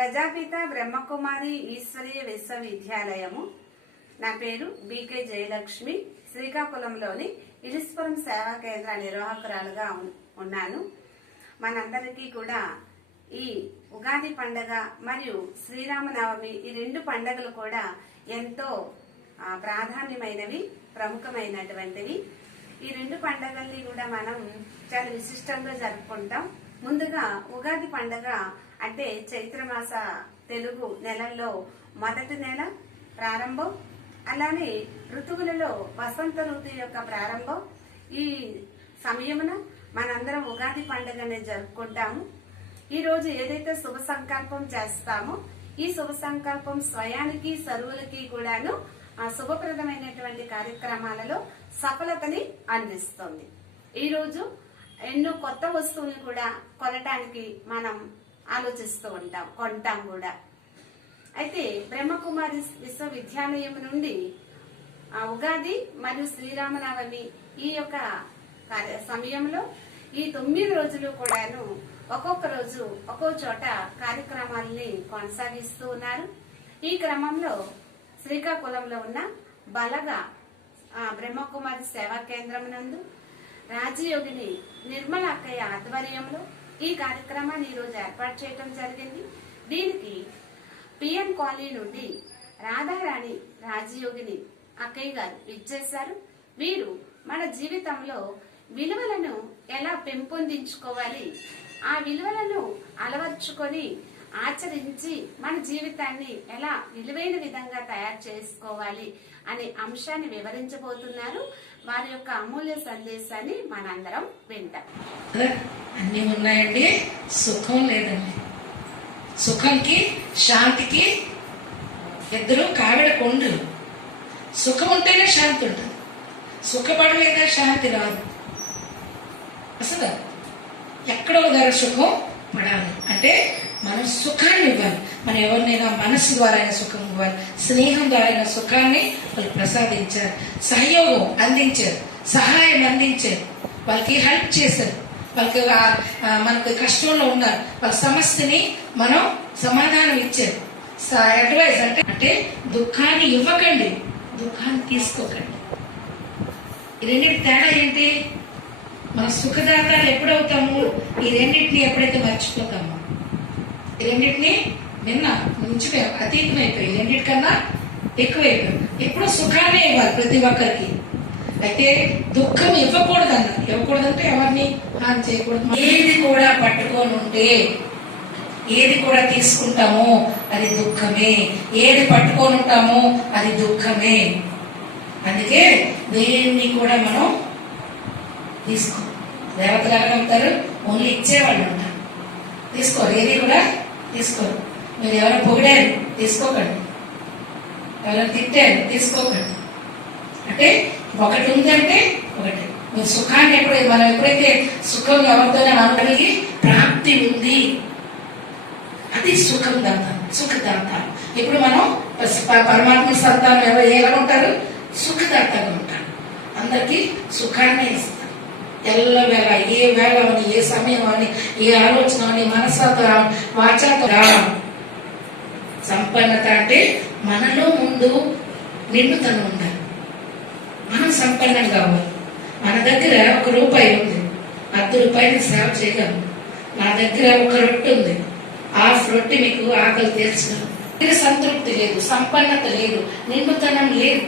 ప్రజాపిత బ్రహ్మకుమారి ఈశ్వరీయ విశ్వవిద్యాలయము. నా పేరు బీకే జయలక్ష్మి. శ్రీకాకుళంలోని ఇలిస్పురం సేవా కేంద్ర నిర్వాహకురాలుగా ఉన్నాను. మనందరికీ కూడా ఈ ఉగాది పండగ మరియు శ్రీరామనవమి, ఈ రెండు పండగలు కూడా ఎంతో ప్రాధాన్యమైనవి, ప్రముఖమైనటువంటివి. ఈ రెండు పండగల్ని కూడా మనం చాలా విశిష్టంగా జరుపుకుంటాం. ముందుగా ఉగాది పండగ అంటే చైత్రమాస తెలుగు నెలల్లో మొదటి నెల ప్రారంభం. అలానే ఋతువులలో వసంత ఋతువు యొక్క ప్రారంభం. ఈ సమయమున మనందరం ఉగాది పండుగని జరుపుకుంటాము. ఈ రోజు ఏదైతే శుభ సంకల్పం చేస్తామో ఈ శుభ సంకల్పం స్వయానికి సర్వులకి కూడాను శుభప్రదమైనటువంటి కార్యక్రమాలలో సఫలతని అందిస్తుంది. ఈ రోజు ఎన్నో కొత్త వస్తువులు కూడా కొనటానికి మనం ఆలోచిస్తూ కొంటాం కూడా. అయితే బ్రహ్మకుమారి విశ్వవిద్యాలయం నుండి ఉగాది మరియు శ్రీరామనవమి ఈ యొక్క సమయంలో ఈ 9 రోజులు కూడాను ఒక్కొక్క రోజు ఒక్కో చోట కార్యక్రమాలని కొనసాగిస్తూ ఉన్నారు. ఈ క్రమంలో శ్రీకాకుళంలో ఉన్న బలగా బ్రహ్మకుమారి సేవా కేంద్రం నందు రాజయోగిని నిర్మల అక్కయ్య ఆధ్వర్యంలో ఈ కార్యక్రమాన్ని ఈ రోజు ఏర్పాటు చేయడం జరిగింది. దీనికి పిఎన్ కాలనీ నుండి రాధారాణి రాజయోగిని అక్కయ్య గారు ఇచ్చేశారు. వీరు మన జీవితంలో విలువలను ఎలా పెంపొందించుకోవాలి, ఆ విలువలను అలవర్చుకొని ఆచరించి మన జీవితాన్ని ఎలా విలువైన విధంగా తయారు చేసుకోవాలి అనే అంశాన్ని వివరించబోతున్నారు. వారి యొక్క అమూల్య సందేశాన్ని మనందరం వింటాం. అన్ని ఉన్నాయండి, సుఖం లేదండి. సుఖంకి శాంతికి ఇద్దరు కావిడ కొండ్రు. సుఖం ఉంటేనే శాంతి ఉంటుంది, సుఖపడలేదా శాంతి రాదు. అసలు ఎక్కడో దగ్గర సుఖం పడాలి అంటే మనం సుఖాన్ని ఇవ్వాలి. మనం ఎవరినైనా మనసు ద్వారా సుఖం ఇవ్వాలి, స్నేహం ద్వారా సుఖాన్ని వాళ్ళు ప్రసాదించారు, సహయోగం అందించారు, సహాయం అందించారు, వాళ్ళకి హెల్ప్ చేశారు, వాళ్ళకి మనకు కష్టంలో ఉన్నారు, వాళ్ళ సమస్యని మనం సమాధానం ఇచ్చారు. అడ్వైస్ అంటే దుఃఖాన్ని ఇవ్వకండి, దుఃఖాన్ని తీసుకోకండి. ఈ రెండింటి తేడా ఏంటి? మన సుఖదాతాలు ఎప్పుడవుతాము? ఈ రెండింటిని ఎప్పుడైతే మర్చిపోతామో, ఈ రెండింటిని నిన్న నుంచి అతీతమైపోయి రెండింటికన్నా ఎక్కువైపోయి ఎప్పుడు సుఖాన్ని ఇవ్వాలి ప్రతి ఒక్కరికి. అయితే దుఃఖం ఇవ్వకూడదంటే ఎవరిని హాని చేయకూడదు. ఏది కూడా పట్టుకొని ఉంటే, ఏది కూడా తీసుకుంటామో అది దుఃఖమే, ఏది పట్టుకొని ఉంటామో అది దుఃఖమే. అందుకే దేన్ని కూడా మనం తీసుకో. దేవతలు ఎలా ఉంటారు? ఓన్లీ ఇచ్చేవాళ్ళు ఉంటారు, తీసుకోరు. ఏది కూడా తీసుకోరు. మీరు ఎవరు పొగిడారు తీసుకోకండి, ఎవరైనా తిట్టారు తీసుకోకండి. అంటే ఒకటి ఉందంటే ఒకటి. మీరు సుఖాన్ని మనం ఎప్పుడైతే సుఖం ఎవరితోనే అనుకలిగి ప్రాప్తి ఉంది, అది సుఖదాత. ఇప్పుడు మనం పరమాత్మ సంతానం ఎలా ఉంటారు? సుఖదాతగా ఉంటారు. అందరికి సుఖాన్ని ఇస్తారు. ఎల్లవేళ, ఏ వేళ అని, ఏ సమయం అని, ఏ ఆలోచన అని, మనసాతో వాచాతో. సంపన్నత అంటే మనలో ముందు నిండుతనం ఉండాలి. మనం సంపన్నం కావాలి. మన దగ్గర 1 రూపాయి ఉంది, 10 రూపాయలు సేవ చేయగలం. నా దగ్గర 1 రొట్టె ఉంది, ఆ రొట్టె మీకు ఆకలి తీర్చగలం. సంతృప్తి లేదు, సంపన్నత లేదు, నిండుతనం లేదు.